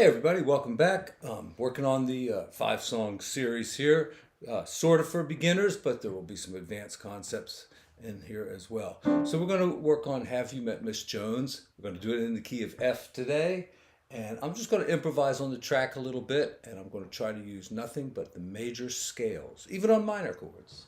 Hey everybody, welcome back. Working on the five-song series here, sort of for beginners, but there will be some advanced concepts in here as well. So we're going to work on Have You Met Miss Jones? We're going to do it in the key of F today, and I'm just going to improvise on the track a little bit, and I'm going to try to use nothing but the major scales, even on minor chords.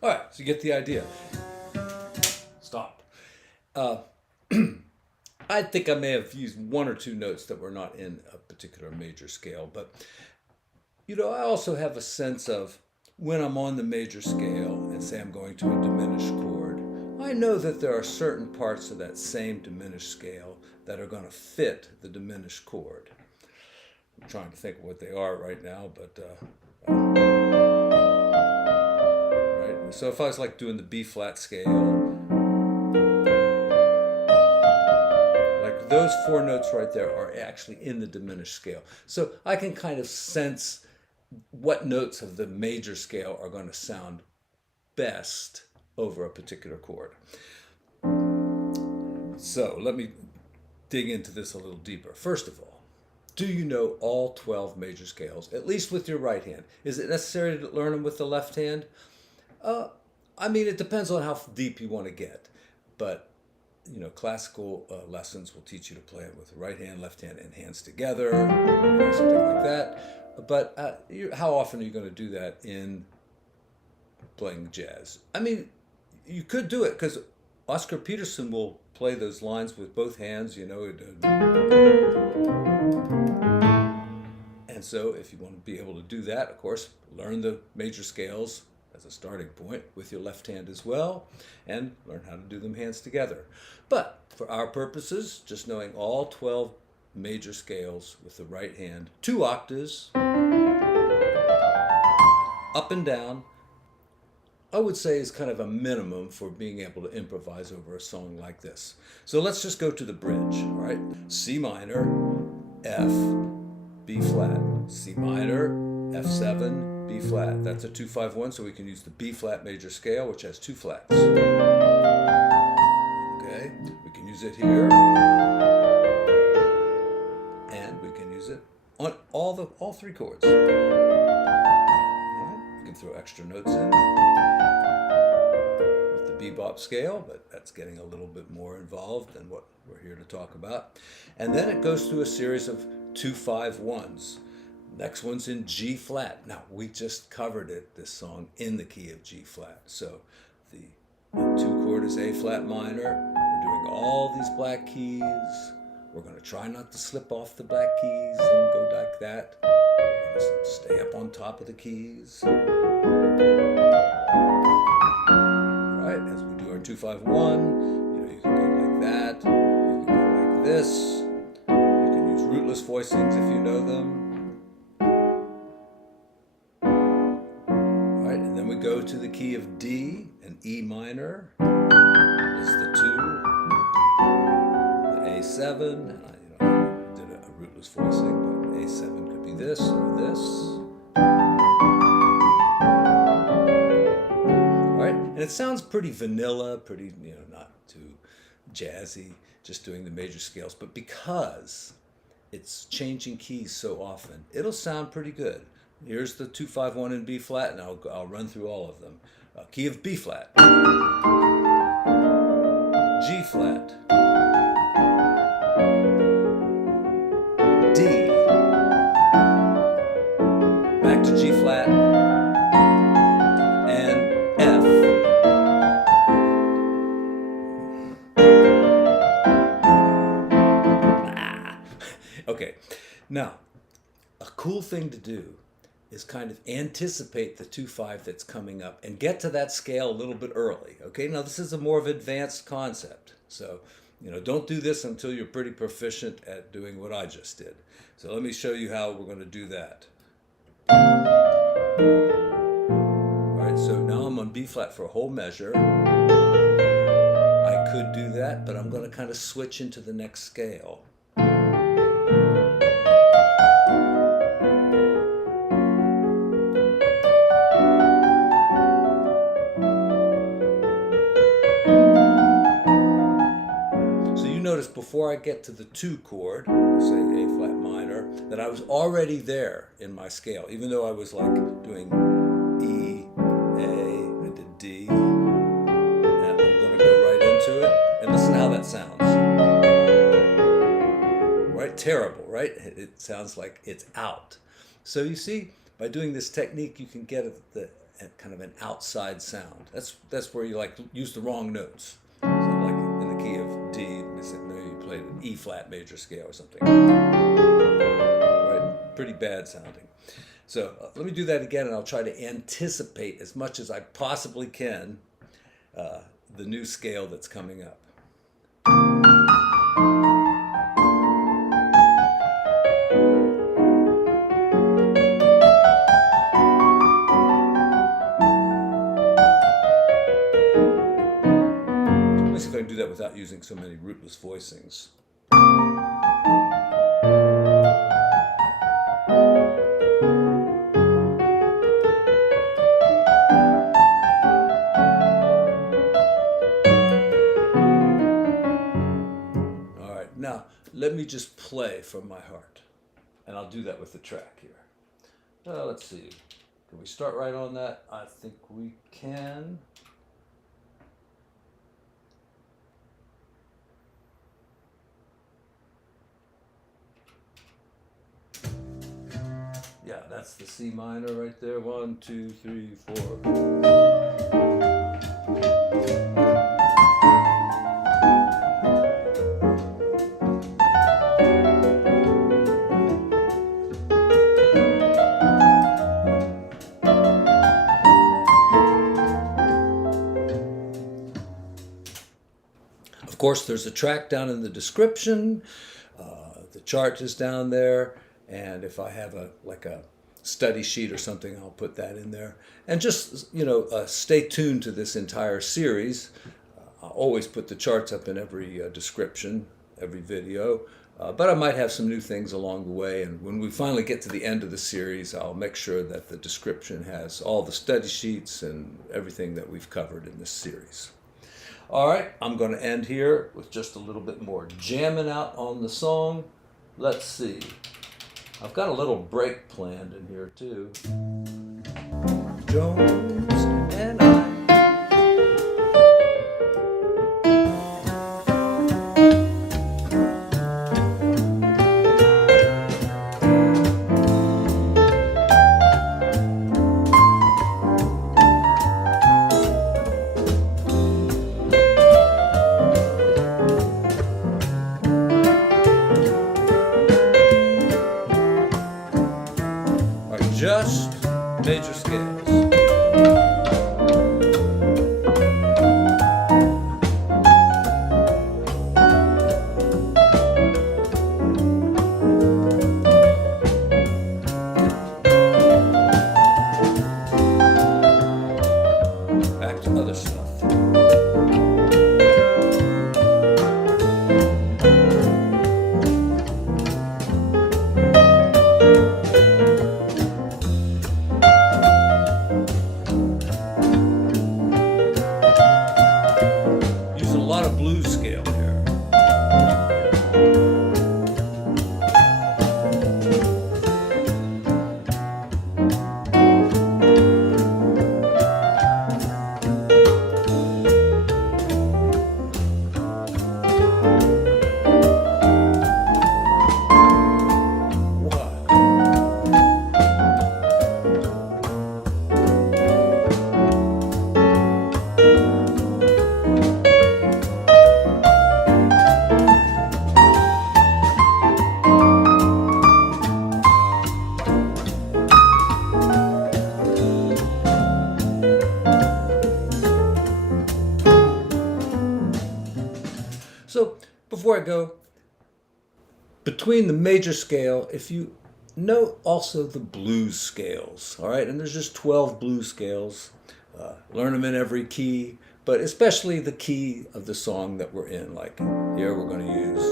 All right, so you get the idea. Stop. I think I may have used one or two notes that were not in a particular major scale, but I also have a sense of when I'm on the major scale and say I'm going to a diminished chord, I know that there are certain parts of that same diminished scale that are going to fit the diminished chord. I'm trying to think of what they are right now, but right. So if I was like doing the B flat scale, like those four notes right there are actually in the diminished scale. So I can kind of sense what notes of the major scale are going to sound best over a particular chord. So let me dig into this a little deeper. First of all, do you know all 12 major scales, at least with your right hand? Is it necessary to learn them with the left hand? It depends on how deep you want to get. But, classical lessons will teach you to play it with the right hand, left hand, and hands together, something like that. But how often are you going to do that in playing jazz? You could do it because Oscar Peterson will play those lines with both hands, And so if you want to be able to do that, of course, learn the major scales as a starting point with your left hand as well, and learn how to do them hands together. But for our purposes, just knowing all 12 major scales with the right hand, 2 octaves, up and down, I would say is kind of a minimum for being able to improvise over a song like this. So let's just go to the bridge, all right? C minor, F, B flat, C minor, F7, B flat. That's a 2-5-1, so we can use the B flat major scale, which has 2 flats. Okay, we can use it here, and we can use it on all 3 chords. All right, we can throw extra notes in with the bebop scale, but that's getting a little bit more involved than what we're here to talk about. And then it goes through a series of 2-5-1s. Next one's in G flat. Now, we just covered this song in the key of G flat. So the 2 chord is A flat minor. We're doing all these black keys. We're going to try not to slip off the black keys and go like that. We're going to stay up on top of the keys. All right, as we do our 2-5-1, you can go like that. You can go like this. You can use rootless voicings if you know them. We go to the key of D, and E minor is the 2, the A7, and I did a rootless voicing, but A7 could be this or this. All right, and it sounds pretty vanilla, pretty, not too jazzy, just doing the major scales, but because it's changing keys so often, it'll sound pretty good. Here's the 2-5-1 in B flat, and I'll run through all of them. Key of B flat, G flat, D, back to G flat, thing to do is kind of anticipate the 2/5 that's coming up and get to that scale a little bit early. Okay, now this is a more of advanced concept. So, don't do this until you're pretty proficient at doing what I just did. So let me show you how we're going to do that. All right, so now I'm on B flat for a whole measure. I could do that, but I'm going to kind of switch into the next scale. Notice before I get to the 2 chord, say A flat minor, that I was already there in my scale, even though I was like doing E, A, I did D, and I'm going to go right into it, and listen how that sounds. Right? Terrible, right? It sounds like it's out. So you see, by doing this technique, you can get kind of an outside sound. That's where you use the wrong notes. So like in the key of D, maybe you played an E flat major scale or something. Right? Pretty bad sounding. So let me do that again, and I'll try to anticipate as much as I possibly can the new scale that's coming up. See if I can do that without using so many rootless voicings. All right, now let me just play from my heart, and I'll do that with the track here. Let's see, can we start right on that? I think we can. Yeah, that's the C minor right there. 1, 2, 3, 4. Of course, there's a track down in the description. The chart is down there. And if I have a study sheet or something, I'll put that in there. And just, stay tuned to this entire series. I'll always put the charts up in every description, every video. But I might have some new things along the way. And when we finally get to the end of the series, I'll make sure that the description has all the study sheets and everything that we've covered in this series. All right, I'm going to end here with just a little bit more jamming out on the song. Let's see. I've got a little break planned in here too. Jones and I. Just major scales. Back to other stuff. before I go, between the major scale, if you note also the blues scales, all right? And there's just 12 blues scales. Learn them in every key, but especially the key of the song that we're in. Like here we're going to use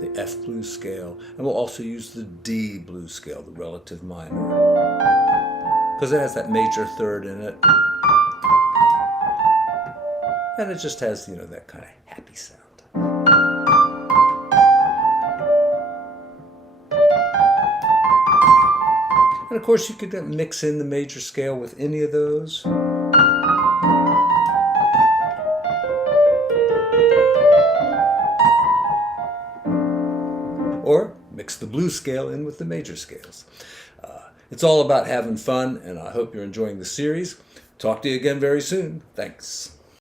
the F blues scale, and we'll also use the D blues scale, the relative minor, because it has that major third in it. And it just has, that kind of happy sound. And of course, you could mix in the major scale with any of those. Or mix the blues scale in with the major scales. It's all about having fun, and I hope you're enjoying the series. Talk to you again very soon. Thanks.